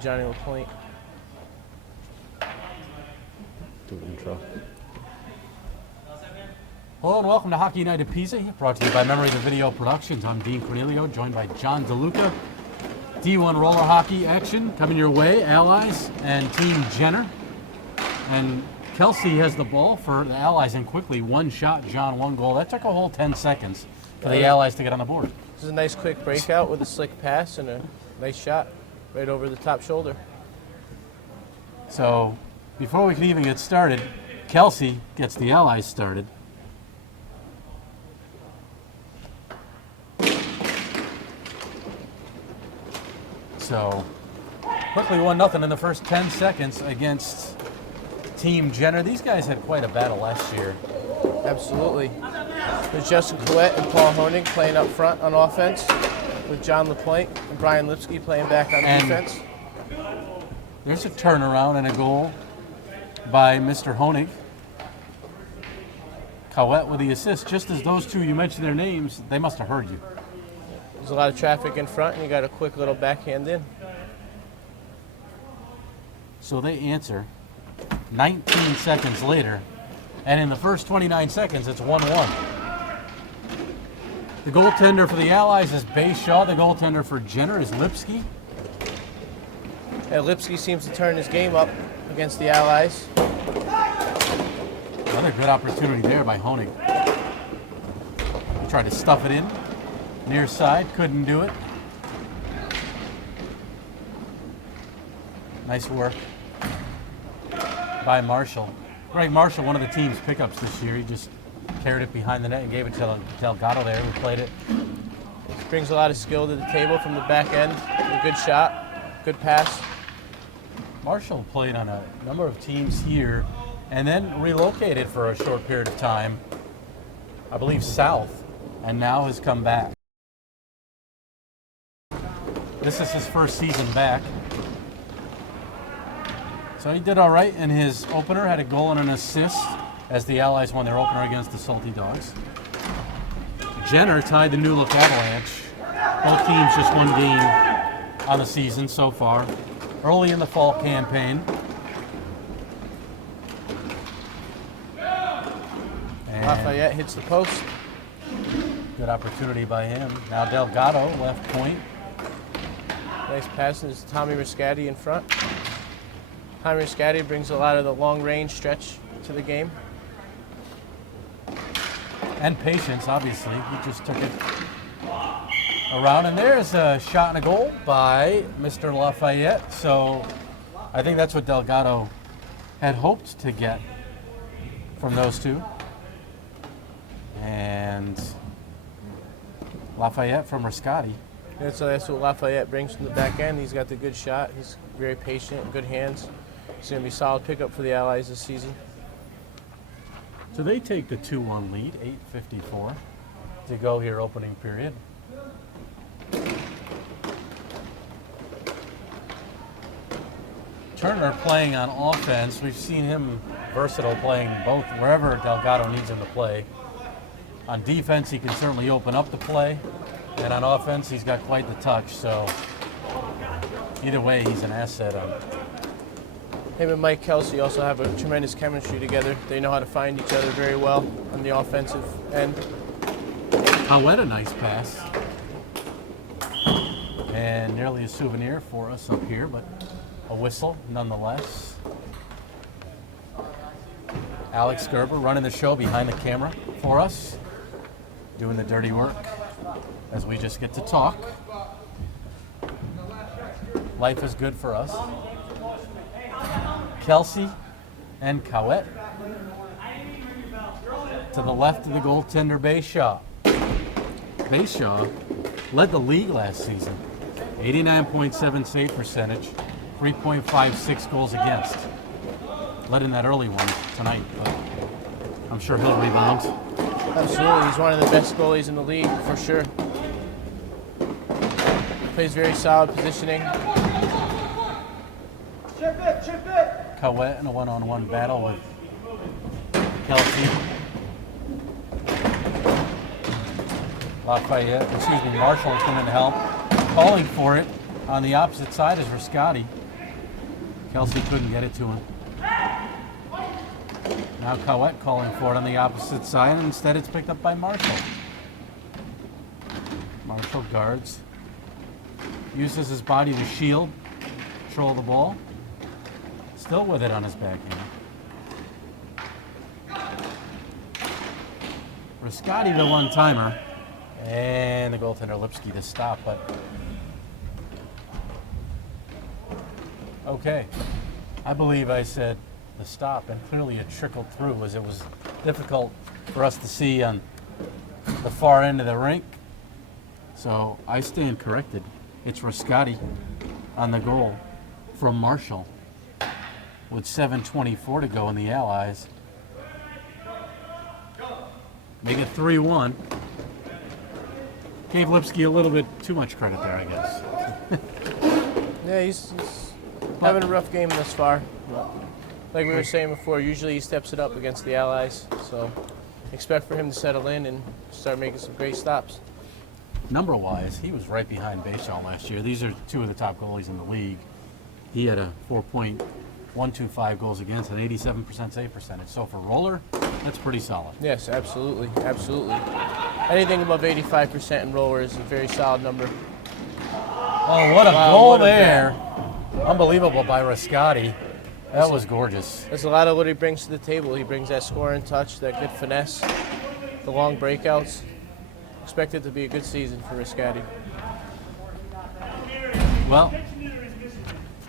Johnny LaPointe. Do an intro. Hello and welcome to Hockey Night at PISA, brought to you by Memory of the Video Productions. I'm Dean Cornelio, joined by John DeLuca. D1-Roller hockey action coming your way, Allies and Team Jenner. And Kelsey has the ball for the Allies, and quickly, one shot, John, one goal. That took a whole 10 seconds for the Allies to get on the board. This is a nice quick breakout with a slick pass and a nice shot right over the top shoulder. So, before we can even get started, Kelsey gets the Allies started. So, quickly 1-0 in the first 10 seconds against Team Jenner. These guys had quite a battle last year. Absolutely. There's Justin Collette and Paul Honig playing up front on offense, with John LaPointe and Brian Lipsky playing back on defense. There's a turnaround and a goal by Mr. Honig. Collette with the assist. Just as those two, you mentioned their names, they must have heard you. There's a lot of traffic in front, and you got a quick little backhand in. So they answer 19 seconds later, and in the first 29 seconds, it's 1-1. The goaltender for the Allies is Shaw. The goaltender for Jenner is Lipsky. Yeah, Lipsky seems to turn his game up against the Allies. Another good opportunity there by Honig. He tried to stuff it in. Near side, couldn't do it. Nice work by Marshall. Greg Marshall, one of the team's pickups this year. He just carried it behind the net and gave it to Delgado there, who played it. Brings a lot of skill to the table from the back end. A good shot, good pass. Marshall played on a number of teams here and then relocated for a short period of time, I believe south, and now has come back. This is his first season back. So he did all right in his opener, had a goal and an assist as the Allies won their opener against the Salty Dogs. Jenner tied the New Look Avalanche. Both teams just one game on the season so far. Early in the fall campaign. And Lafayette hits the post. good opportunity by him. Now Delgado, left point. Nice pass, and there's Tommy Riscati in front. Tommy Riscati brings a lot of the long-range stretch to the game. And patience, obviously. He just took it around. And there's a shot and a goal by Mr. Lafayette. So I think that's what Delgado had hoped to get from those two. And Lafayette from Riscati. And so that's what Lafayette brings from the back end. He's got the good shot. He's very patient, good hands. He's going to be a solid pickup for the Allies this season. So they take the 2-1 lead, 8:54 to go here, opening period. Turner playing on offense. We've seen him versatile, playing both wherever Delgado needs him to play. On defense, he can certainly open up the play. And on offense, he's got quite the touch. So either way, he's an asset. Him and Mike Kelsey also have a tremendous chemistry together. They know how to find each other very well on the offensive end. Collette, a nice pass. And nearly a souvenir for us up here, but a whistle nonetheless. Alex Gerber running the show behind the camera for us, doing the dirty work as we just get to talk. Life is good for us. Kelsey and Collette. To the left of the goaltender, Shaw. Shaw led the league last season. 89.7 save percentage, 3.56 goals against. Led in that early one tonight, but I'm sure he'll rebound. Absolutely, he's one of the best goalies in the league for sure. Plays very solid positioning. Collette in a one-on-one battle with Kelsey. Marshall is coming to help. Calling for it on the opposite side is Riscati. Kelsey couldn't get it to him. Now Cowett calling for it on the opposite side, and instead it's picked up by Marshall. Marshall guards. Uses his body to shield, control the ball. Still with it on his backhand. Riscotti the one-timer. And the goaltender Lipsky to stop, but okay. I believe I said the stop, and clearly it trickled through as it was difficult for us to see on the far end of the rink. So I stand corrected. It's Riscotti on the goal from Marshall with 7:24 to go in the Allies. Make it 3-1. Gave Lipsky a little bit too much credit there, I guess. Yeah, he's having a rough game thus far. But like we were saying before, usually he steps it up against the Allies. So expect for him to settle in and start making some great stops. Number-wise, he was right behind Bayshall last year. These are two of the top goalies in the league. He had a 4.125 goals against and 87% save percentage. So for Roller, that's pretty solid. Yes, absolutely, absolutely. Anything above 85% in Roller is a very solid number. Oh, what a goal there. Unbelievable by Riscotti. That was gorgeous. That's a lot of what he brings to the table. He brings that scoring touch, that good finesse, the long breakouts. Expect it to be a good season for Riscotti. Well,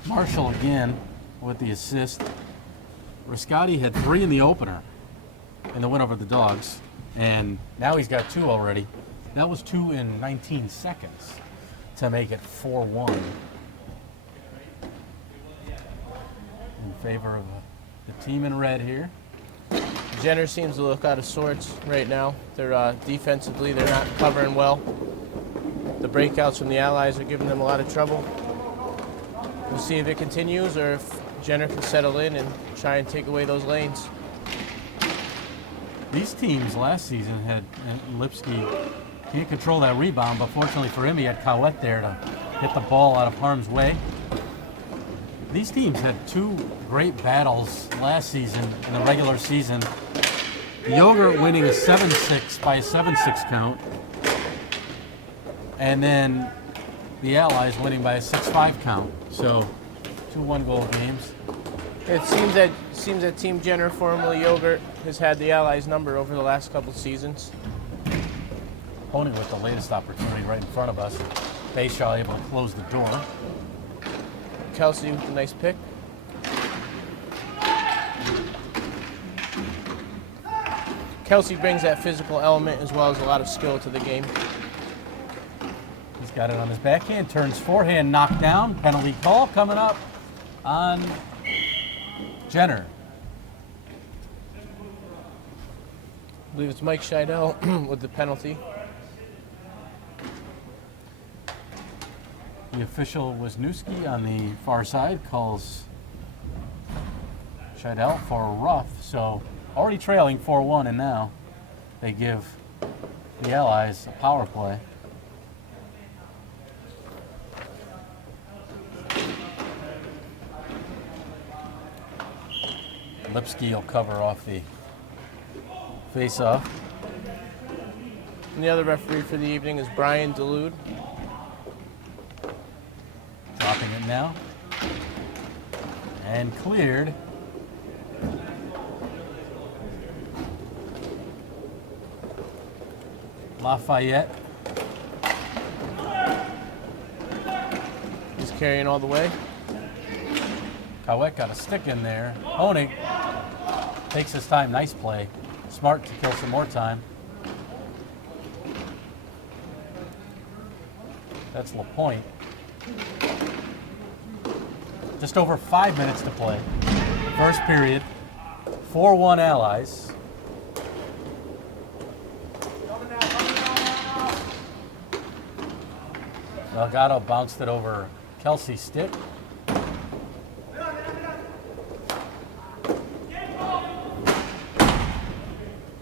Marshall again with the assist. Riscotti had 3 in the opener in the win over the Dogs, and now he's got 2 already. That was 2 in 19 seconds to make it 4-1 in favor of the team in red here. Jenner seems to look out of sorts right now. They're defensively, they're not covering well. The breakouts from the Allies are giving them a lot of trouble. We'll see if it continues or if Jenner can settle in and try and take away those lanes. These teams last season had Lipsky can't control that rebound, but fortunately for him, he had Cowett there to get the ball out of harm's way. These teams had 2 great battles last season in the regular season. The Yogurt winning a 7-6 by a 7-6 count, and then the Allies winning by a 6-5 count. So 2 one-goal games. It seems that Team Jenner, formerly Yogurt, has had the Allies number over the last couple seasons. Opponent with the latest opportunity right in front of us. Bayshall able to close the door. Kelsey with a nice pick. Kelsey brings that physical element as well as a lot of skill to the game. He's got it on his backhand, turns forehand, knocked down. Penalty call coming up on Jenner. I believe it's Mike Scheidel with the penalty. The official Wisniewski on the far side calls Scheidel for a rough. So already trailing 4-1, and now they give the Allies a power play. Lipsky will cover off the face-off. And the other referee for the evening is Brian DeLuca. Dropping it now. And cleared. Lafayette. He's carrying all the way. Cowett got a stick in there. Honig takes his time. Nice play. Smart to kill some more time. That's LaPointe. Just over 5 minutes to play. First period. 4-1 Allies. Delgado bounced it over Kelsey's stick.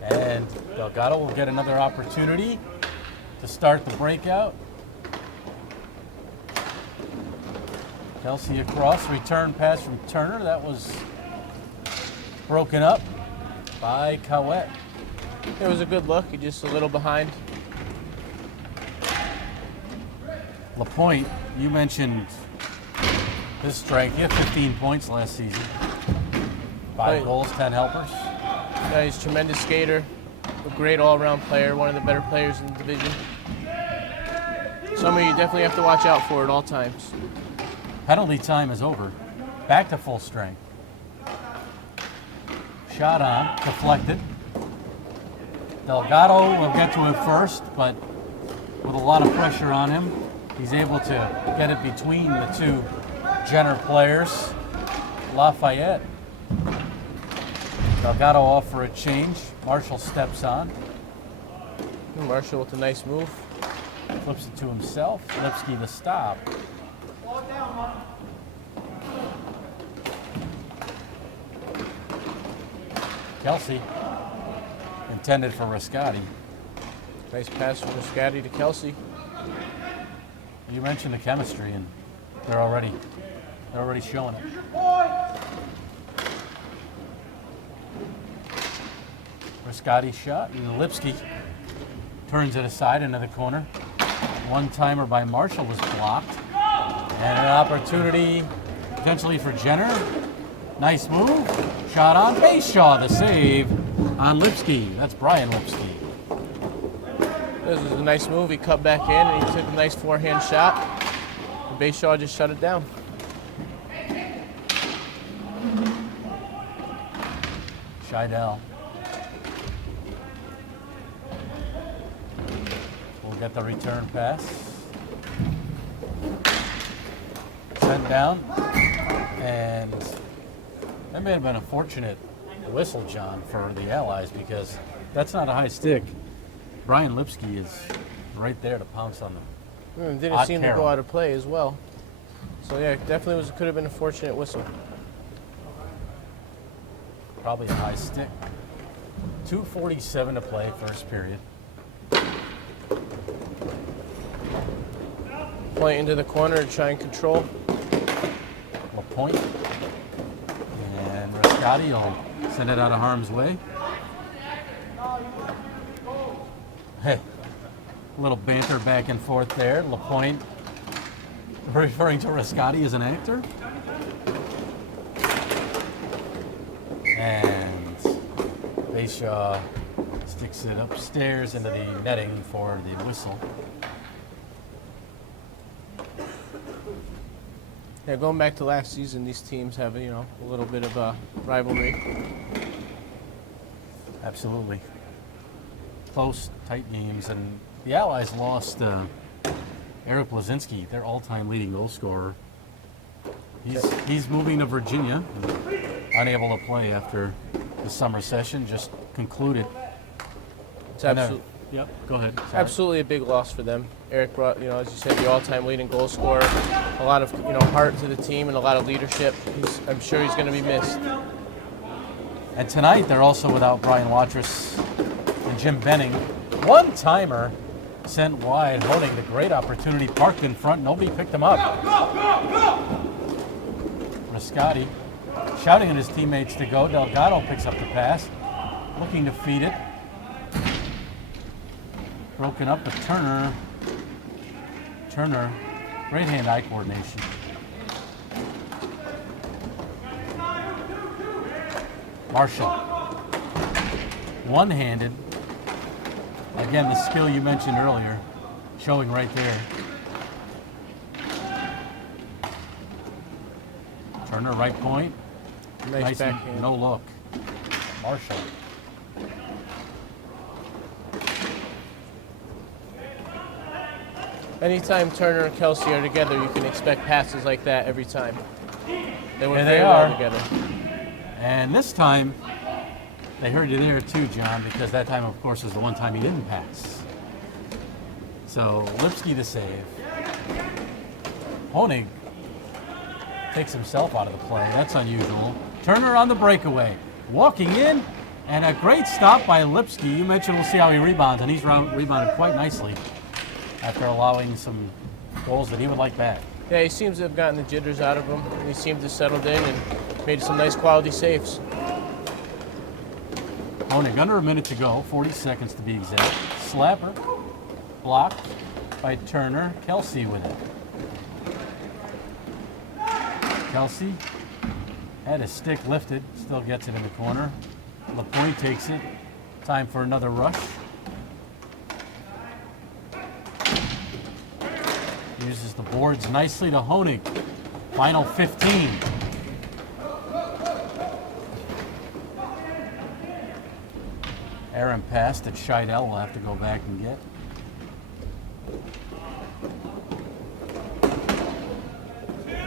And Delgado will get another opportunity to start the breakout. Kelsey across, return pass from Turner. That was broken up by Cowett. It was a good look. He just a little behind. LaPointe, you mentioned his strength. He had 15 points last season. 5 goals, 10 helpers. Yeah, he's a tremendous skater, a great all-around player, one of the better players in the division. Somebody you definitely have to watch out for at all times. Penalty time is over. Back to full strength. Shot on, deflected. Delgado will get to it first, but with a lot of pressure on him, he's able to get it between the two Jenner players. Lafayette. Delgado off for a change. Marshall steps on. Marshall with a nice move. Flips it to himself. Lipsky the stop. Kelsey. Intended for Riscati. Nice pass from Riscati to Kelsey. You mentioned the chemistry, and they're already showing it. Riscati shot, and Lipsky turns it aside into the corner. One-timer by Marshall was blocked. And an opportunity potentially for Jenner. Nice move. Shot on Bayshaw, the save on Lipsky. That's Brian Lipsky. This was a nice move. He cut back in and he took a nice forehand shot. And Bayshaw just shut it down. Scheidel. We'll get the return pass. Sent down. And that may have been a fortunate whistle, John, for the Allies, because that's not a high stick. Brian Lipsky is right there to pounce on them. It didn't seem to go out of play as well. So yeah, definitely could have been a fortunate whistle. Probably a high stick. 2:47 to play, first period. Point into the corner to try and control. LaPointe. And Riscati will send it out of harm's way. Hey, a little banter back and forth there. LaPointe referring to Riscati as an actor. And Bayshaw sticks it upstairs into the netting for the whistle. Yeah, going back to last season, these teams have, a little bit of a rivalry. Absolutely. Close, tight games, and the Allies lost Eric Blazinski, their all-time leading goal scorer. He's moving to Virginia, unable to play after the summer session just concluded. It's absolutely. Yep, go ahead. Sorry. Absolutely a big loss for them. Eric brought, as you said, the all-time leading goal scorer, a lot of, heart to the team and a lot of leadership. I'm sure he's going to be missed. And tonight they're also without Brian Watrous and Jim Benning. One-timer sent wide, holding the great opportunity, parked in front. Nobody picked him up. Riscati shouting at his teammates to go. Delgado picks up the pass, looking to feed it. Broken up with Turner. Great hand-eye coordination. Marshall. One-handed. Again, the skill you mentioned earlier, showing right there. Turner, right point. Nice backhand. No look. Marshall. Anytime Turner and Kelsey are together, you can expect passes like that every time. They work And very they well are. together. And this time, they heard you there too, John, because that time, of course, was the one time he didn't pass. So, Lipsky to save. Honig takes himself out of the play. That's unusual. Turner on the breakaway. Walking in, and a great stop by Lipsky. You mentioned we'll see how he rebounds, and he's rebounded quite nicely after allowing some goals that he would like back. Yeah, he seems to have gotten the jitters out of him. He seems to have settled in and made some nice quality saves. Honig, under a minute to go, 40 seconds to be exact. Slapper, blocked by Turner. Kelsey with it. Kelsey had his stick lifted, still gets it in the corner. LaPointe takes it. Time for another rush. Uses the boards nicely to Honig. Final 15. Aaron passed that Scheidel will have to go back and get.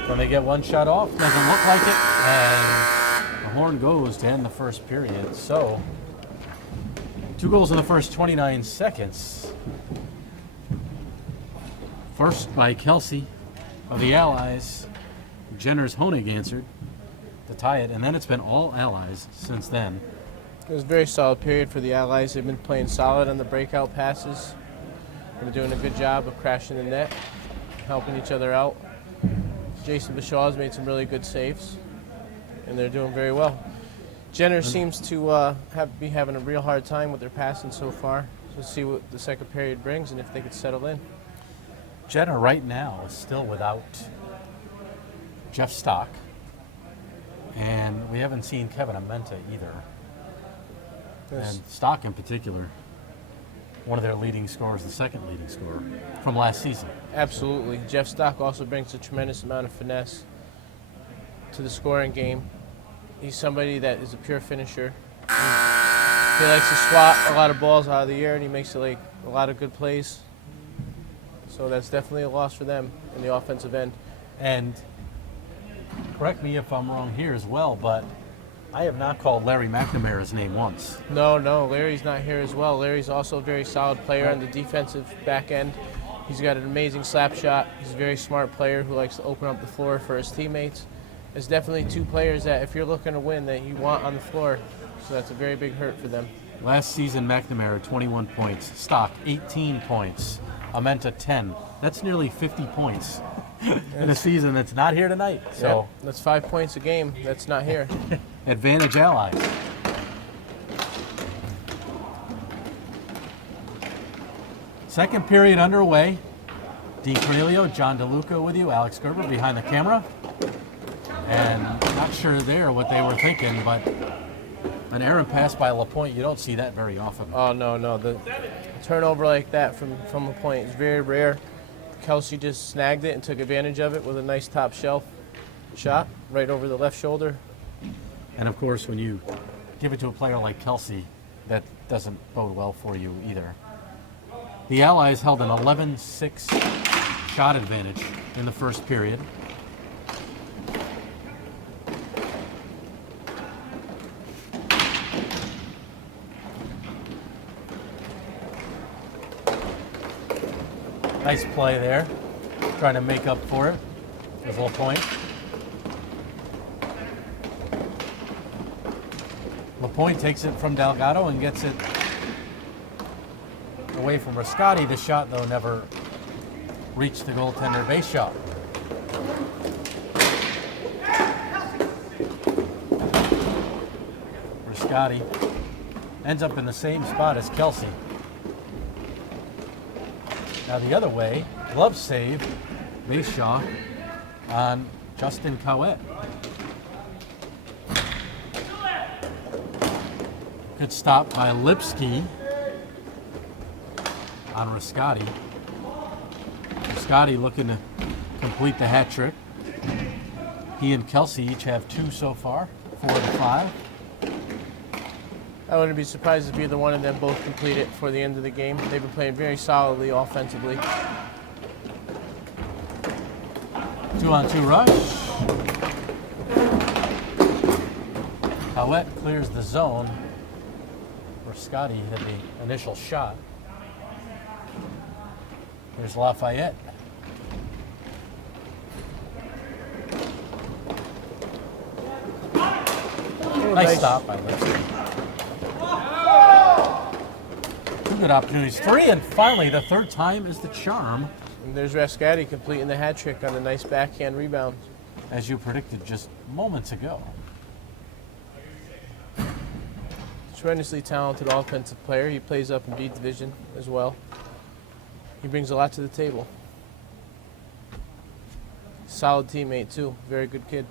Can they get one shot off? Doesn't look like it. And the horn goes to end the first period. So, 2 goals in the first 29 seconds. First by Kelsey of the Allies. Jenner's Honig answered to tie it. And then it's been all Allies since then. It was a very solid period for the Allies. They've been playing solid on the breakout passes. They've been doing a good job of crashing the net, helping each other out. Jason Bashaw's made some really good saves, and they're doing very well. Jenner seems to be having a real hard time with their passing so far. So we'll see what the second period brings and if they could settle in. Jenner right now is still without Jeff Stock, and we haven't seen Kevin Amenta either. Yes. And Stock in particular, one of their leading scorers, the second leading scorer from last season. Absolutely. Jeff Stock also brings a tremendous amount of finesse to the scoring game. He's somebody that is a pure finisher. He likes to swat a lot of balls out of the air, and he makes like a lot of good plays. So that's definitely a loss for them in the offensive end. And correct me if I'm wrong here as well, but I have not called Larry McNamara's name once. No, Larry's not here as well. Larry's also a very solid player on the defensive back end. He's got an amazing slap shot. He's a very smart player who likes to open up the floor for his teammates. There's definitely 2 players that if you're looking to win that you want on the floor. So that's a very big hurt for them. Last season, McNamara, 21 points. Stock, 18 points. Amenta, 10. That's nearly 50 points in a season that's not here tonight. So yep, that's 5 points a game. That's not here. Advantage Allies. Second period underway. Dean Cornelio, John DeLuca with you, Alex Gerber behind the camera. And not sure there what they were thinking, but an errant pass by LaPointe, you don't see that very often. Oh, no. The turnover like that from LaPointe is very rare. Kelsey just snagged it and took advantage of it with a nice top shelf shot right over the left shoulder. And of course, when you give it to a player like Kelsey, that doesn't bode well for you either. The Allies held an 11-6 shot advantage in the first period. Nice play there, trying to make up for it. There's a little point. LaPointe takes it from Delgado and gets it away from Rascati. The shot, though, never reached the goaltender base shot. Rascati ends up in the same spot as Kelsey. Now the other way, glove save, base shot on Justin Cowett. Good stop by Lipsky on Rascati. Rascati looking to complete the hat trick. He and Kelsey each have 2 so far, 4 to 5. I wouldn't be surprised if either one of them both complete it for the end of the game. They've been playing very solidly offensively. 2-on-2 rush. Cowett clears the zone where Scotty had the initial shot. There's Lafayette. Nice stop by Lipsky. 2 good opportunities. 3, and finally, the third time is the charm And there's Rascati completing the hat trick on a nice backhand rebound. As you predicted just moments ago. Tremendously talented offensive player. He plays up in B division as well. He brings a lot to the table. Solid teammate too. Very good kid.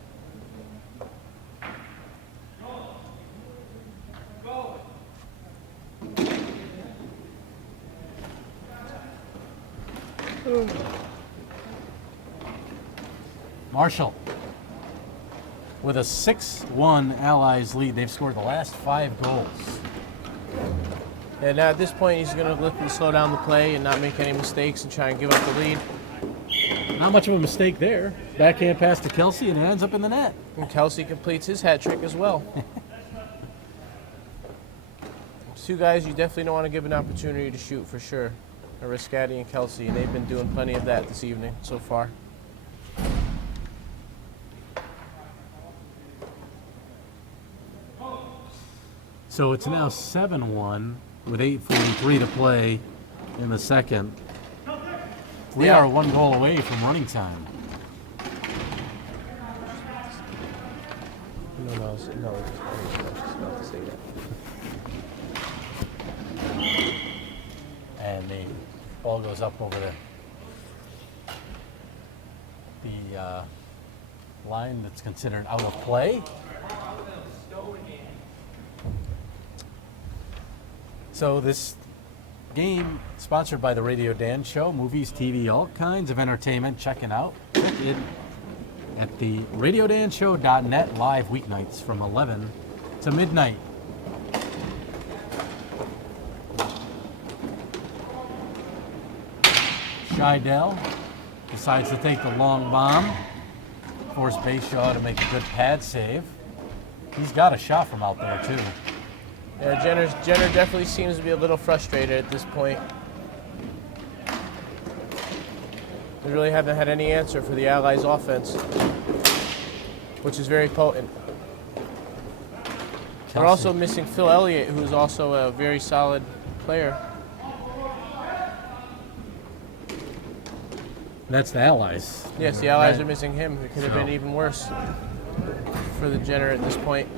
Marshall with a 6-1 Allies lead. They've scored the last 5 goals. And now at this point, he's going to look to slow down the play and not make any mistakes and try and give up the lead. Not much of a mistake there. Backhand pass to Kelsey and it ends up in the net. And Kelsey completes his hat trick as well. Two guys you definitely don't want to give an opportunity to shoot for sure. Rascati and Kelsey, and they've been doing plenty of that this evening so far. So it's now 7-1 with 8:43 to play in the second. We are 1 goal away from running time. No, just about to say that. And the ball goes up over the line that's considered out of play. So this game sponsored by the Radio Dan Show, movies, TV, all kinds of entertainment. Check it out. Check it at the radiodanshow.net live weeknights from 11 to midnight. Scheidel decides to take the long bomb. Force Bayshaw to make a good pad save. He's got a shot from out there too. Yeah, Jenner definitely seems to be a little frustrated at this point. They really haven't had any answer for the Allies' offense, which is very potent. They're also missing Phil Elliott, who's also a very solid player. That's the Allies. Yes, the Allies are missing him. It could have been even worse for the Jenner at this point.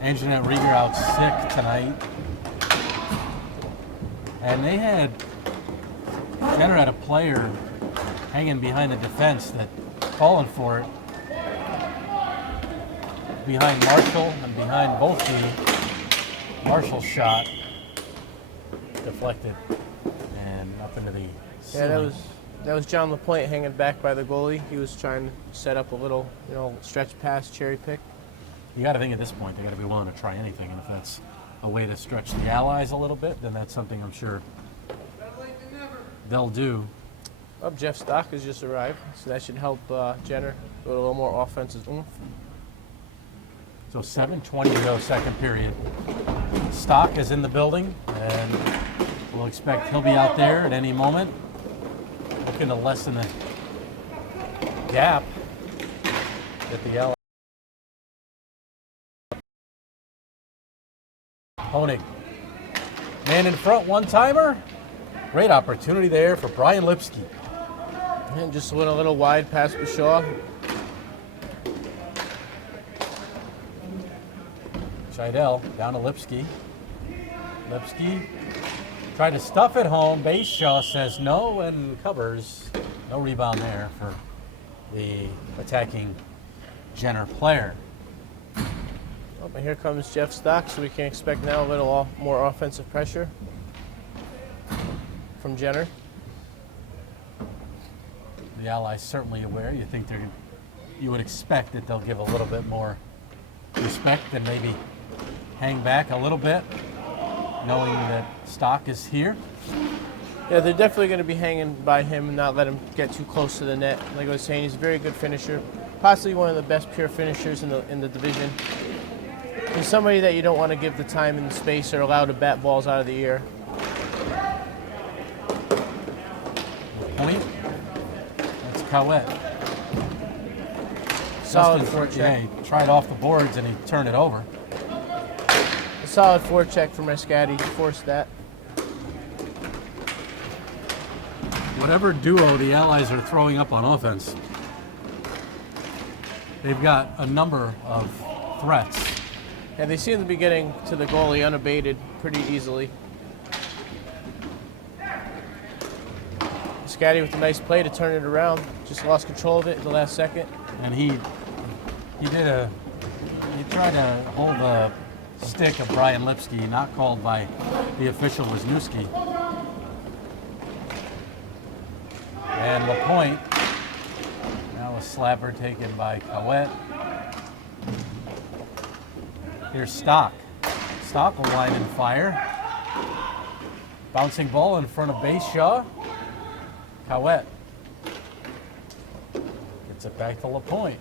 Anjanette Rieger out sick tonight. And Jenner had a player hanging behind the defense that calling for it. Behind Marshall and behind both the Marshall shot. Deflected and up into the ceiling. Yeah, that was John LaPointe hanging back by the goalie. He was trying to set up a little, stretch pass, cherry pick. You got to think at this point, they got to be willing to try anything. And if that's a way to stretch the Allies a little bit, then that's something I'm sure they'll do. Oh, Jeff Stock has just arrived, so that should help Jenner with a little more offensive oomph. So 7:20 to go, second period. Stock is in the building, and we'll expect he'll be out there at any moment, looking to lessen the gap that the Allies. Honig, man in front, one-timer. Great opportunity there for Brian Lipsky. And just went a little wide past Bashaw. Scheidel down to Lipsky. Lipsky tried to stuff it home. Bayshaw says no and covers. No rebound there for the attacking Jenner player. Oh, but here comes Jeff Stock, so we can expect now a little more offensive pressure from Jenner. The Allies certainly aware. You would expect that they'll give a little bit more respect and maybe hang back a little bit, knowing that Stock is here. Yeah, they're definitely going to be hanging by him and not let him get too close to the net. Like I was saying, he's a very good finisher, possibly one of the best pure finishers in the division. He's somebody that you don't want to give the time and the space or allow to bat balls out of the air. Point. That's Cowett. Solid Justin, forecheck. yeah, he tried off the boards and he turned it over. A solid forecheck from Rascati. He forced that. The whatever duo the Allies are throwing up on offense, they've got a number of threats. And they seem to be getting to the goalie unabated pretty easily. Scotty with a nice play to turn it around. Just lost control of it in the last second. And he tried to hold the stick of Brian Lipsky, not called by the official Wisniewski. And LaPointe, now a slapper taken by Cowett. Here's Stock. Stock will line and fire. Bouncing ball in front of base Shaw. Cowett gets it back to LaPointe.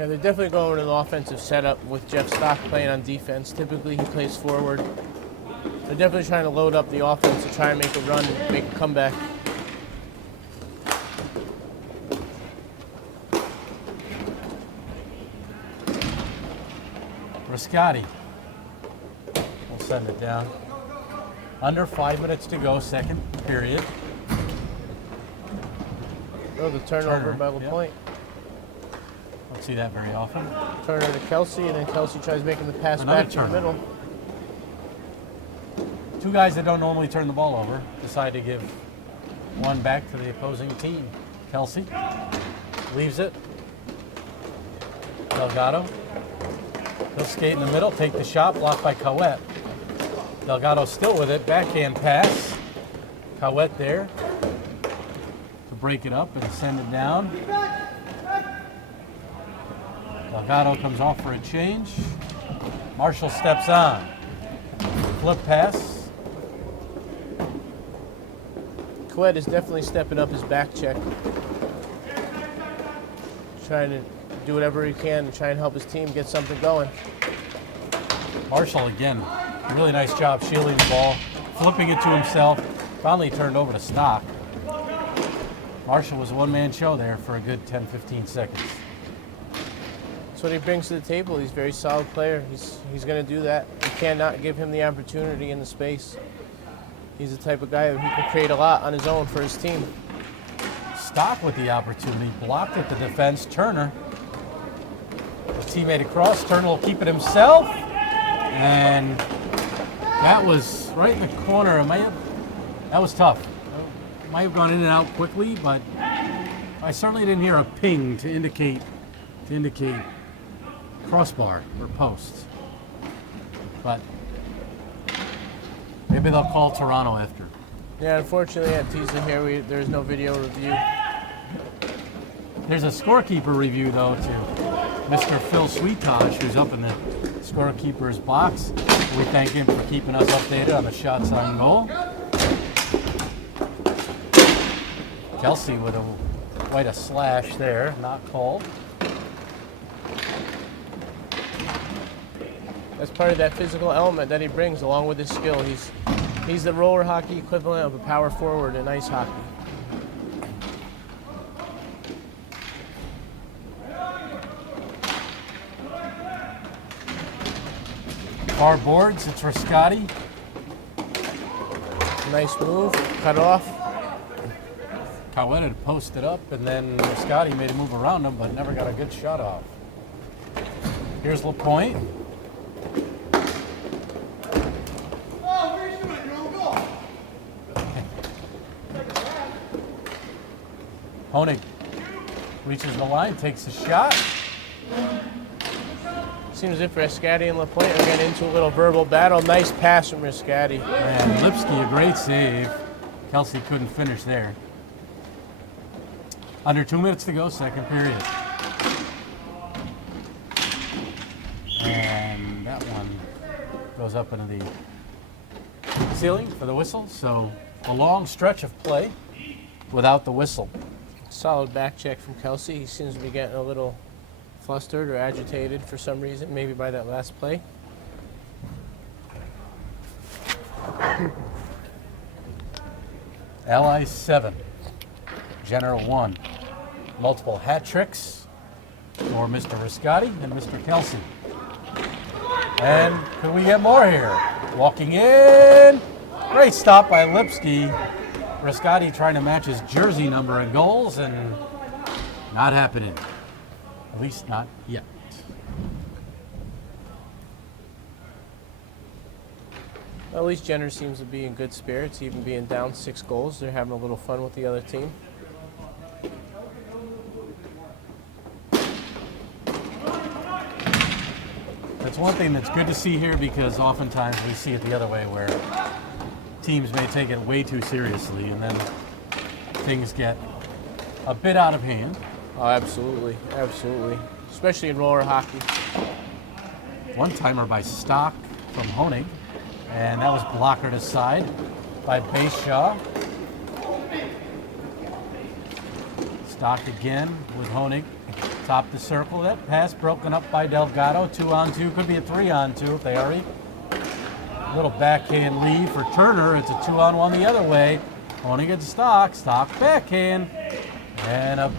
Yeah, they're definitely going with an offensive setup with Jeff Stock playing on defense. Typically, he plays forward. They're definitely trying to load up the offense to try and make a run, make a comeback. Riscotti will send it down. Under 5 minutes to go, second period. Oh, the turnover Turner, by LaPointe. Don't see that very often. Turner to Kelsey, and then Kelsey tries making the pass Another back to the turnover. middle. Two guys that don't normally turn the ball over decide to give one back to the opposing team. Kelsey leaves it. Delgado. He'll skate in the middle, take the shot, blocked by Cowett. Delgado still with it, backhand pass. Cowett there to break it up and send it down. Delgado comes off for a change. Marshall steps on. Flip pass. Cowett is definitely stepping up his back check. Trying to do whatever he can to try and help his team get something going. Marshall again, really nice job shielding the ball, flipping it to himself, finally turned over to Stock. Marshall was a one-man show there for a good 10-15 seconds. That's what he brings to the table. He's a very solid player. He's going to do that. You cannot give him the opportunity in the space. He's the type of guy that he can create a lot on his own for his team. Stock with the opportunity, blocked at the defense. Turner, a teammate across. Turner will keep it himself. And that was right in the corner. That was tough. It might have gone in and out quickly, but I certainly didn't hear a ping to indicate crossbar or post. But maybe they'll call Toronto after. Yeah, unfortunately at PISA here, there's no video review. There's a scorekeeper review, though, to Mr. Phil Sweetosh, who's up in the scorekeeper's box. We thank him for keeping us updated on the shots on goal. Kelsey with quite a slash there, not called. That's part of that physical element that he brings along with his skill. He's the roller hockey equivalent of a power forward in ice hockey. Far boards, it's Riscotti. Nice move, cut off. Cowett had posted up, and then Riscotti made a move around him, but never got a good shot off. Here's LaPointe. Honig reaches the line, takes a shot. Seems as if Riscotti and LaPointe are getting into a little verbal battle. Nice pass from Riscotti. And Lipsky, a great save. Kelsey couldn't finish there. Under 2 minutes to go, second period. And that one goes up into the ceiling for the whistle. So a long stretch of play without the whistle. Solid back check from Kelsey. He seems to be getting a little flustered or agitated for some reason, maybe by that last play. Allies 7, Jenner 1. Multiple hat tricks for Mr. Riscotti and Mr. Kelsey. And could we get more here? Walking in. Great stop by Lipsky. Rascati trying to match his jersey number in goals, and not happening. At least not yet. Well, at least Jenner seems to be in good spirits, even being down 6 goals. They're having a little fun with the other team. That's one thing that's good to see here, because oftentimes we see it the other way where teams may take it way too seriously and then things get a bit out of hand. Oh, absolutely, absolutely. Especially in roller hockey. One-timer by Stock from Honig, and that was blockered aside by Bayshaw. Stock again with Honig. Top the circle. That pass broken up by Delgado. 2-on-2. Could be a 3-on-2 if they hurry. Little backhand lead for Turner. It's a 2-on-1 the other way. Honig at Stock. Stock backhand. And a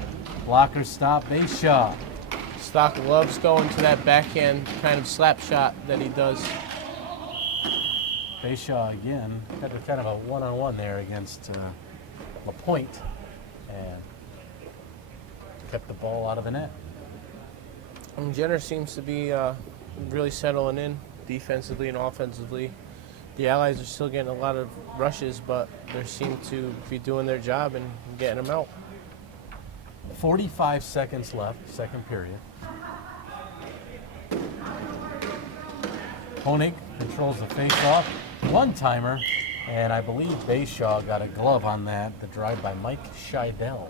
blocker stop. Bayshaw. Stock loves going to that backhand kind of slap shot that he does. Bayshaw again. Had kind of a one-on-one there against LaPointe. And kept the ball out of the net. Jenner seems to be really settling in defensively and offensively. The Allies are still getting a lot of rushes, but they seem to be doing their job and getting them out. 45 seconds left, second period. Honig controls the face-off. One-timer, and I believe Bayshaw got a glove on that. The drive by Mike Scheidel.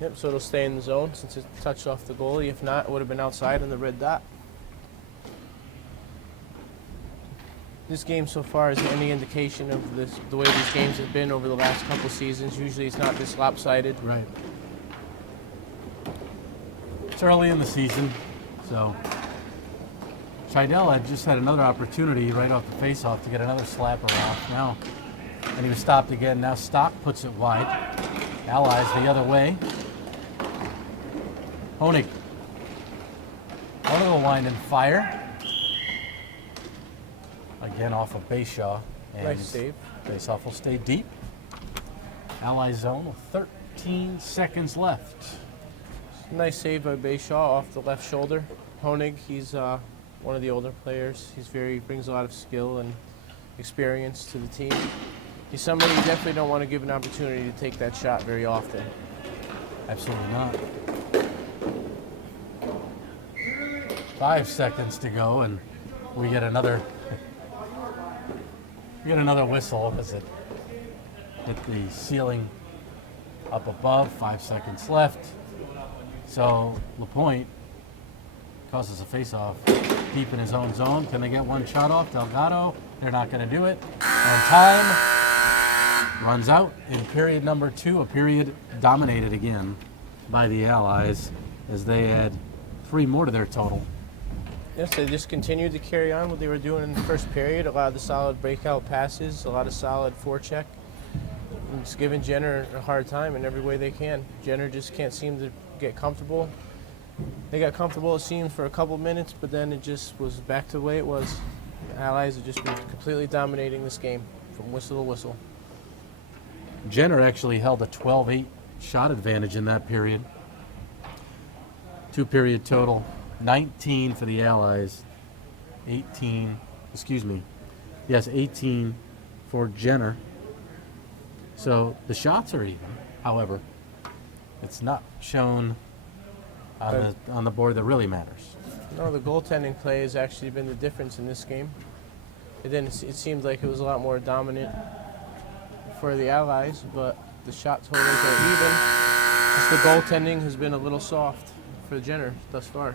Yep, so it'll stay in the zone since it touched off the goalie. If not, it would have been outside in the red dot. This game so far is any indication of the way these games have been over the last couple seasons. Usually it's not this lopsided. Right. It's early in the season, so Scheidel had just had another opportunity right off the face-off to get another slapper off now. And he was stopped again. Now Stock puts it wide. Allies the other way. Honig. Honig will wind and fire. Again off of Bayshaw. And Nice save. Face-off will stay deep. Ally zone with 13 seconds left. Nice save by Bayshaw off the left shoulder. Honig, he's one of the older players. He brings a lot of skill and experience to the team. He's somebody you definitely don't want to give an opportunity to take that shot very often. Absolutely not. 5 seconds to go, and we get another whistle as it hit the ceiling up above. 5 seconds left. So LaPointe causes a face-off deep in his own zone. Can they get one shot off? Delgado, they're not going to do it. And time runs out in period number 2, a period dominated again by the Allies as they add 3 more to their total. Yes, they just continued to carry on what they were doing in the first period. A lot of the solid breakout passes, a lot of solid forecheck. And it's giving Jenner a hard time in every way they can. Jenner just can't seem to get comfortable. They got comfortable, it seemed, for a couple minutes, but then it just was back to the way it was. The Allies have just been completely dominating this game from whistle to whistle. Jenner actually held a 12-8 shot advantage in that period. 2-period total, 19 for the Allies, 18 for Jenner. So the shots are even. However, it's not shown on the board that really matters. No, the goaltending play has actually been the difference in this game. It seemed like it was a lot more dominant for the Allies, but the shot totals are even. Just the goaltending has been a little soft for Jenner thus far.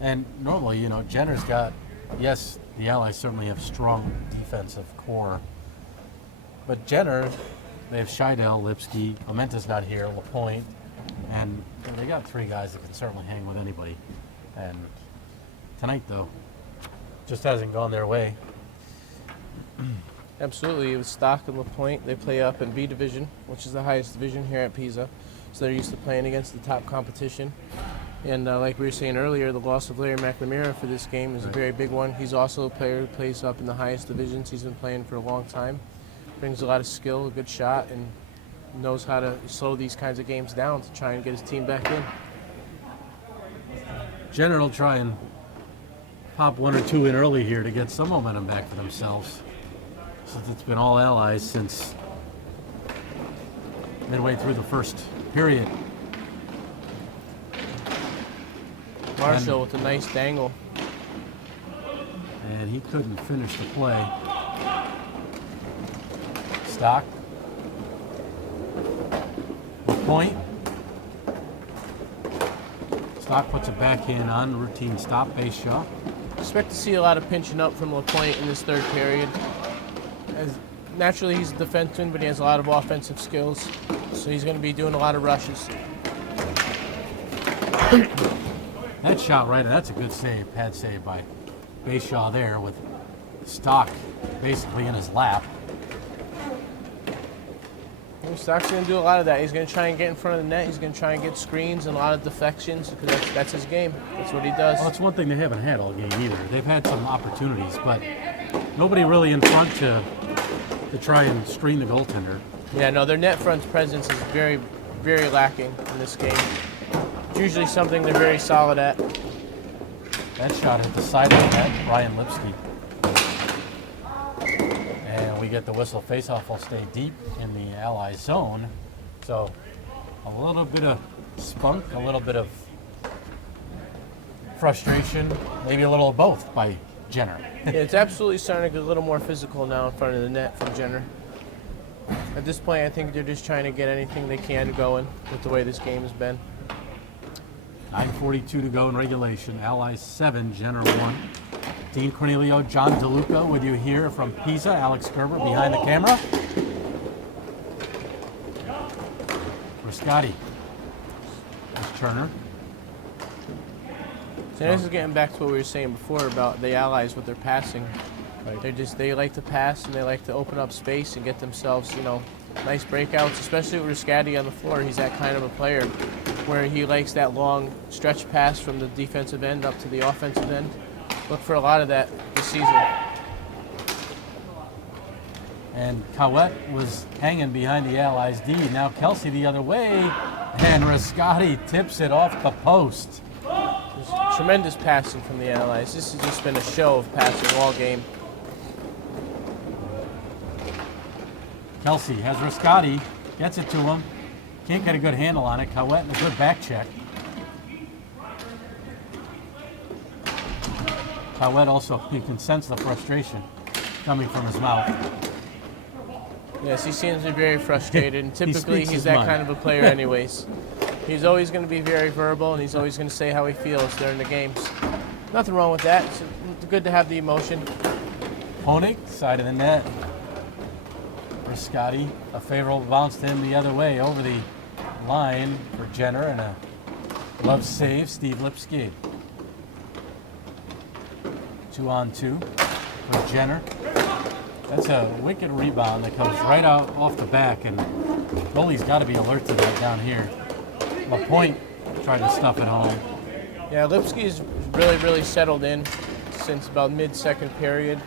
And normally, Jenner's got, yes, the Allies certainly have strong defensive core, but Jenner, they have Scheidel, Lipsky, Amenta's not here, LaPointe, and they got 3 guys that can certainly hang with anybody. And tonight, though, just hasn't gone their way. Absolutely, it was Stock and LaPointe. They play up in B division, which is the highest division here at PISA. So they're used to playing against the top competition. And like we were saying earlier, the loss of Larry McNamara for this game is a very big one. He's also a player who plays up in the highest divisions. He's been playing for a long time. Brings a lot of skill, a good shot, and knows how to slow these kinds of games down to try and get his team back in. Jenner will try and pop 1 or 2 in early here to get some momentum back for themselves, since it's been all allies since midway through the first period. Marshall with a nice dangle. And he couldn't finish the play. Stock. Point. Stock puts a backhand on, routine stop, base shot. Expect to see a lot of pinching up from LaPointe in this third period. Naturally, he's a defenseman, but he has a lot of offensive skills, so he's going to be doing a lot of rushes. That shot right, that's a good save, pad save by Bayshaw there with Stock basically in his lap. Stock's going to do a lot of that. He's going to try and get in front of the net. He's going to try and get screens and a lot of deflections because that's his game. That's what he does. Well, it's one thing they haven't had all game either. They've had some opportunities, but nobody really in front to try and screen the goaltender. Yeah, no, their net front presence is very, very lacking in this game. It's usually something they're very solid at. That shot hit the side of the net, Brian Lipsky. And we get the whistle. Faceoff will stay deep in the ally zone. So a little bit of spunk, a little bit of frustration, maybe a little of both by Jenner. Yeah, it's absolutely starting to get a little more physical now in front of the net from Jenner. At this point, I think they're just trying to get anything they can going with the way this game has been. 9:42 to go in regulation. Allies 7, Jenner 1. Dean Cornelio, John DeLuca with you here from PISA. Alex Gerber behind the camera. For Scotty. There's Turner. So this is getting back to what we were saying before about the Allies with their passing. They like to pass and they like to open up space and get themselves, nice breakouts, especially with Riscati on the floor. He's that kind of a player where he likes that long stretch pass from the defensive end up to the offensive end. Look for a lot of that this season. And Cowett was hanging behind the Allies D. Now Kelsey the other way, and Riscati tips it off the post. There's tremendous passing from the Allies. This has just been a show of passing all game. Kelsey has Riscati, gets it to him. Can't get a good handle on it. Cowett in a good back check. Cowett also, you can sense the frustration coming from his mouth. Yes, he seems to be very frustrated, and typically speaks he's his that mind. kind of a player anyways. He's always going to be very verbal, and he's always going to say how he feels during the games. Nothing wrong with that. It's good to have the emotion. Honig, side of the net. Riscati, a favorable bounce to him the other way over the line for Jenner, and a glove save, Steve Lipsky. 2-on-2 for Jenner. That's a wicked rebound that comes right out off the back, and goalie's got to be alert to that down here. LaPointe tried to stuff it home. Yeah, Lipsky's really, really settled in since about mid-second period.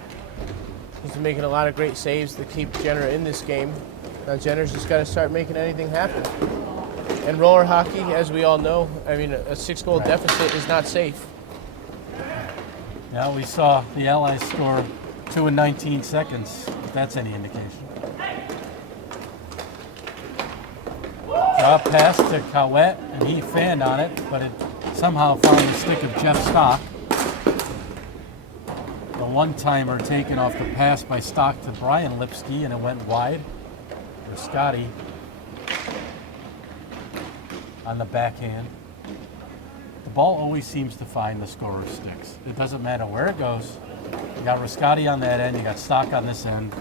He's been making a lot of great saves to keep Jenner in this game. Now Jenner's just got to start making anything happen. And roller hockey, as we all know, a 6-goal deficit is not safe. Now we saw the Allies score 2 in 19 seconds, if that's any indication. Drop pass to Cowett, and he fanned on it, but it somehow found the stick of Jeff Stock. The one-timer taken off the pass by Stock to Brian Lipsky, and it went wide for Scotty on the backhand. The ball always seems to find the scorer's sticks. It doesn't matter where it goes. You got Riscati on that end, you got Stock on this end.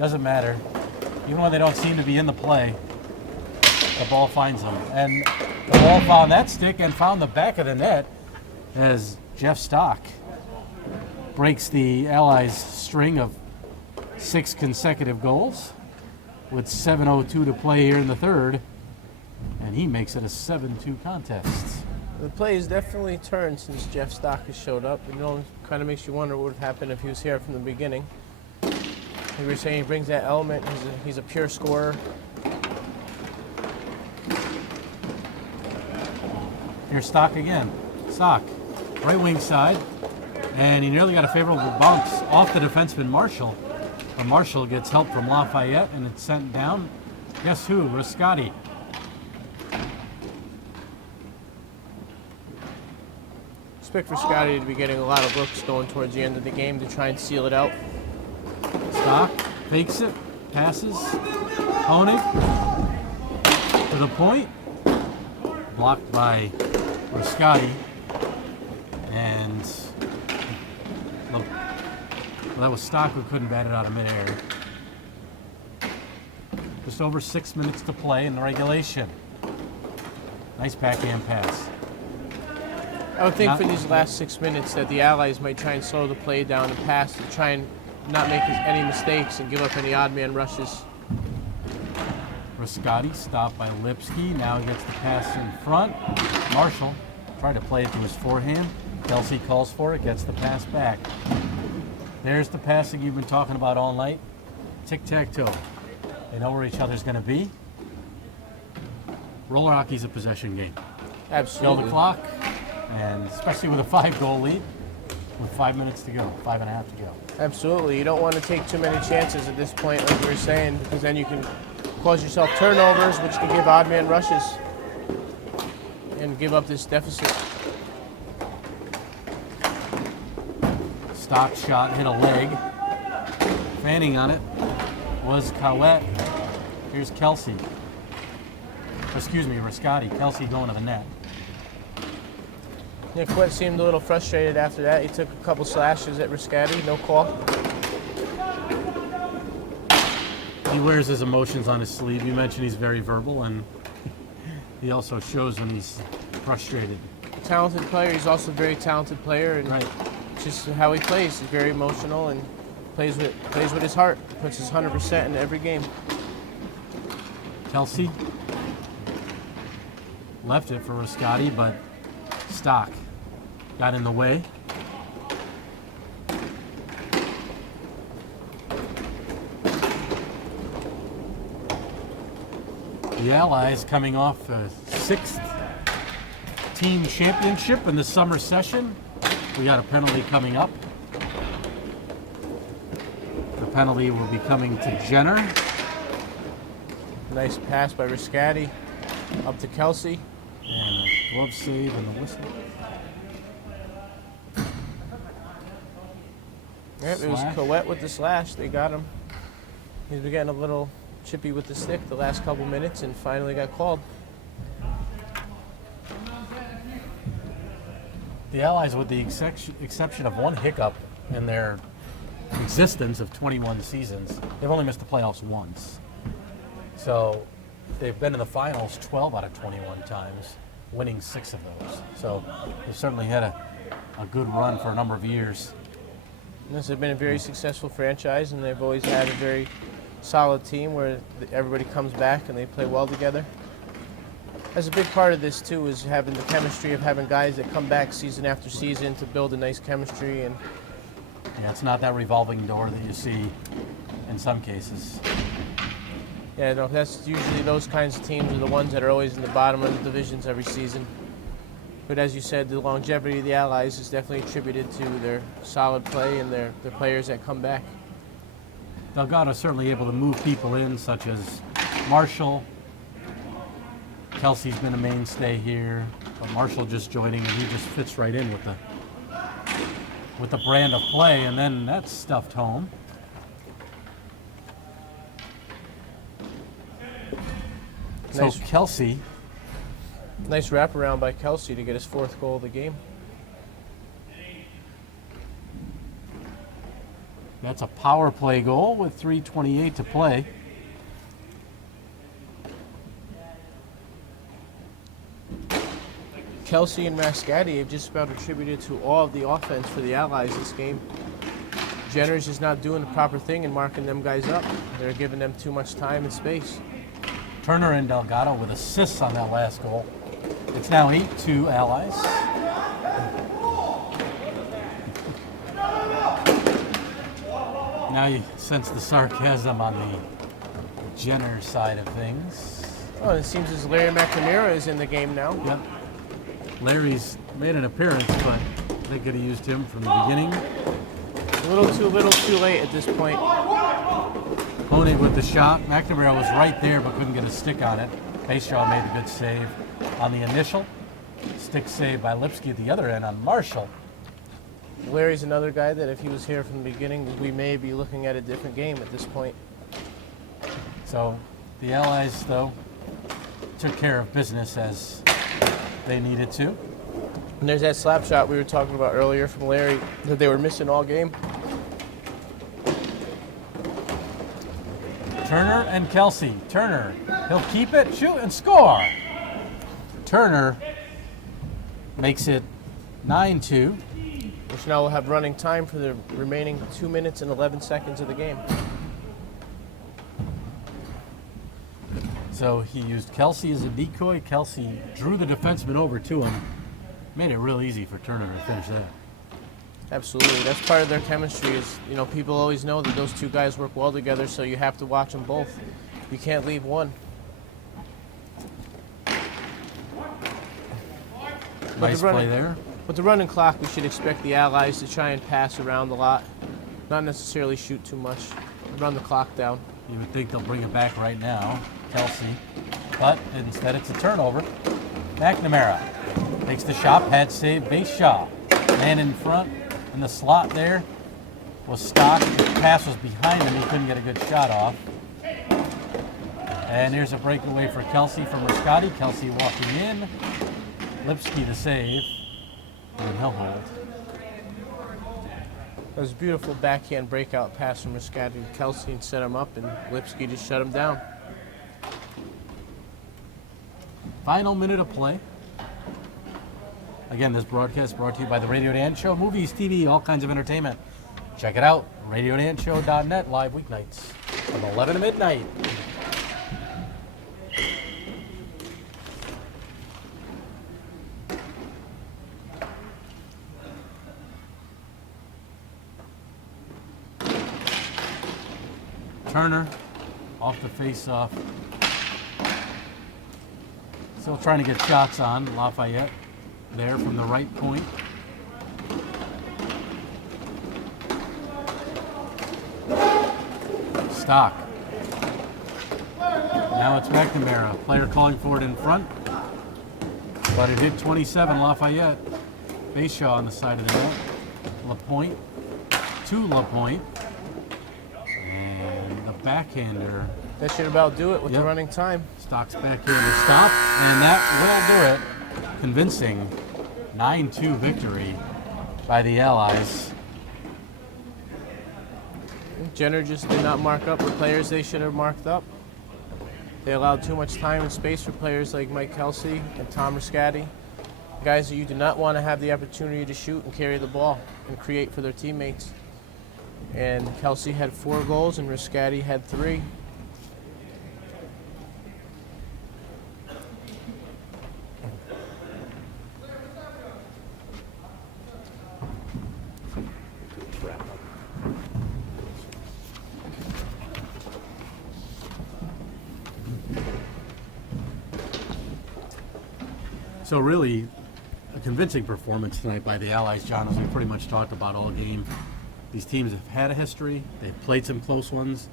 Doesn't matter. Even when they don't seem to be in the play, the ball finds them. And the ball found that stick and found the back of the net as Jeff Stock breaks the Allies' string of 6 consecutive goals with 7:02 to play here in the third. And he makes it a 7-2 contest. The play has definitely turned since Jeff Stock has showed up. It kind of makes you wonder what would have happened if he was here from the beginning. Like we were saying, he brings that element. He's a pure scorer. Here's Stock again. Stock, right wing side. And he nearly got a favorable bounce off the defenseman Marshall. But Marshall gets help from Lafayette, and it's sent down. Guess who? Riscotti. Expect for Scotty to be getting a lot of looks going towards the end of the game to try and seal it out. Stock fakes it, passes. Honig to the point. Blocked by Riscotti. And well, that was Stock who couldn't bat it out of midair. Just over 6 minutes to play in the regulation. Nice backhand pass. I would think for these last 6 minutes that the Allies might try and slow the play down and pass to try and not make any mistakes and give up any odd man rushes. Riscotti stopped by Lipsky. Now he gets the pass in front. Marshall tried to play it to his forehand. Kelsey calls for it, gets the pass back. There's the passing you've been talking about all night. Tic-tac-toe. They know where each other's going to be. Roller hockey's a possession game. Absolutely. Kill the clock, and especially with a 5-goal lead, with 5 minutes to go, 5.5 to go. Absolutely. You don't want to take too many chances at this point, like we were saying, because then you can cause yourself turnovers, which can give odd man rushes and give up this deficit. Stock shot hit a leg. Fanning on it was Cowett. Here's Kelsey. Excuse me, Riscotti. Kelsey going to the net. Nick Quett seemed a little frustrated after that. He took a couple slashes at Riscotti, no call. He wears his emotions on his sleeve. You mentioned he's very verbal, and he also shows when he's frustrated. Talented player. He's also a very talented player, and Right. just how he plays. He's very emotional and plays with his heart. Puts his 100% in every game. Kelsey left it for Riscotti, but Stock got in the way. The Allies coming off a 6th team championship in the summer session. We got a penalty coming up. The penalty will be coming to Jenner. Nice pass by Riscotti up to Kelsey. And a glove save and the whistle. Yep, it was Slash. Cowett with the slash. They got him. He's been getting a little chippy with the stick the last couple minutes and finally got called. The Allies, with the exception of one hiccup in their existence of 21 seasons, they've only missed the playoffs once. So they've been in the finals 12 out of 21 times, winning 6 of those. So they've certainly had a good run for a number of years. This has been a very successful franchise, and they've always had a very solid team where everybody comes back and they play well together. As a big part of this too is having the chemistry of having guys that come back season after season to build a nice chemistry. And Yeah, it's not that revolving door that you see in some cases. yeah, no, that's usually those kinds of teams are the ones that are always in the bottom of the divisions every season. But as you said, the longevity of the Allies is definitely attributed to their solid play and their players that come back. Delgado's certainly able to move people in, such as Marshall. Kelsey's been a mainstay here, but Marshall just joining, and he just fits right in with the brand of play, and then that's stuffed home. So Nice. Kelsey, Nice wraparound by Kelsey to get his 4th goal of the game. that's a power play goal with 3:28 to play. Kelsey and Riscotti have just about attributed to all of the offense for the Allies this game. Jenner's just not doing the proper thing and marking them guys up. They're giving them too much time and space. Turner and Delgado with assists on that last goal. It's now 8-2 Allies. Now you sense the sarcasm on the Jenner side of things. Oh, it seems as Larry McNamara is in the game now. Yep. Larry's made an appearance, but they could have used him from the beginning. A little too late at this point. Koenig with the shot. McNamara was right there, but couldn't get a stick on it. Bayshaw made a good save on the initial. Stick save by Lipsky at the other end on Marshall. Larry's another guy that if he was here from the beginning, we may be looking at a different game at this point. So the Allies, though, took care of business as they needed to. And there's that slap shot we were talking about earlier from Larry that they were missing all game. Turner and Kelsey. Turner, he'll keep it, shoot, and score. Turner makes it 9-2. Which now will have running time for the remaining 2 minutes and 11 seconds of the game. So he used Kelsey as a decoy. Kelsey drew the defenseman over to him. Made it real easy for Turner to finish that. Absolutely. That's part of their chemistry is, you know, people always know that those two guys work well together, so you have to watch them both. You can't leave one. Nice play there. With the running clock, we should expect the Allies to try and pass around a lot, not necessarily shoot too much, run the clock down. You would think they'll bring it back right now, Kelsey. But instead it's a turnover. McNamara takes the shot, pad save, base shot. Man in front, in the slot there was Stock. The pass was behind him, he couldn't get a good shot off. And here's a breakaway for Kelsey from Riscotti. Kelsey walking in. Lipsky the save. And he'll hold. That was a beautiful backhand breakout pass from Riscotti to Kelsey and set him up, and Lipsky just shut him down. Final minute of play. Again, this broadcast brought to you by the Radio Dan Show. Movies, TV, all kinds of entertainment. Check it out. RadioDanShow.net, live weeknights from 11 to midnight. Turner off the face-off. Still trying to get shots on. Lafayette there from the right point. Stock. Now it's McNamara. Player calling for it in front. But it hit 27 Lafayette. Bayshaw on the side of the net. LaPointe to LaPointe. And the backhander. That should about do it with the running time. Stock's backhander stop, and that will do it. Convincing 9-2 victory by the Allies. Jenner just did not mark up the players they should have marked up. They allowed too much time and space for players like Mike Kelsey and Tom Riscotti. Guys that you do not want to have the opportunity to shoot and carry the ball and create for their teammates. And Kelsey had 4 goals and Riscotti had 3. So really, a convincing performance tonight by the Allies, John, as we pretty much talked about all game. These teams have had a history. They've played some close ones.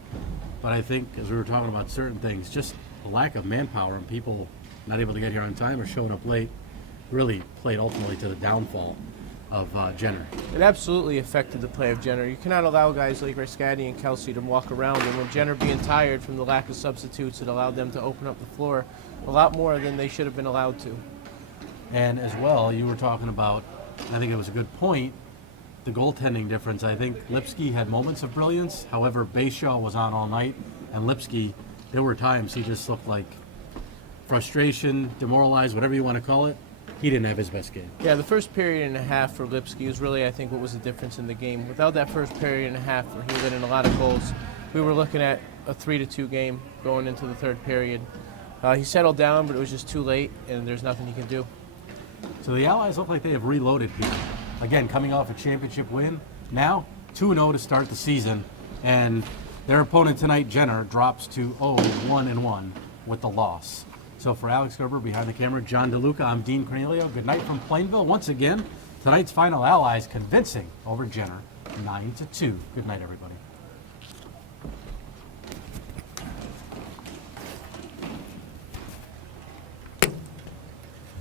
But I think, as we were talking about certain things, just a lack of manpower and people not able to get here on time or showing up late really played ultimately to the downfall of Jenner. It absolutely affected the play of Jenner. You cannot allow guys like Riscotti and Kelsey to walk around, and with Jenner being tired from the lack of substitutes, it allowed them to open up the floor a lot more than they should have been allowed to. And as well, you were talking about, I think it was a good point, the goaltending difference. I think Lipsky had moments of brilliance. However, Bayshaw was on all night, and Lipsky, there were times he just looked like frustration, demoralized, whatever you want to call it. He didn't have his best game. Yeah, the first period and a half for Lipsky was really, I think, what was the difference in the game. Without that first period and a half where he let in a lot of goals, we were looking at a 3-2 game going into the third period. He settled down, but it was just too late, and there's nothing he can do. So the Allies look like they have reloaded here. Again, coming off a championship win. Now, 2-0 to start the season. And their opponent tonight, Jenner, drops to 0-1-1 with the loss. So for Alex Gerber behind the camera, John DeLuca, I'm Dean Cornelio. Good night from Plainville. Once again, tonight's final Allies convincing over Jenner, 9-2. Good night, everybody.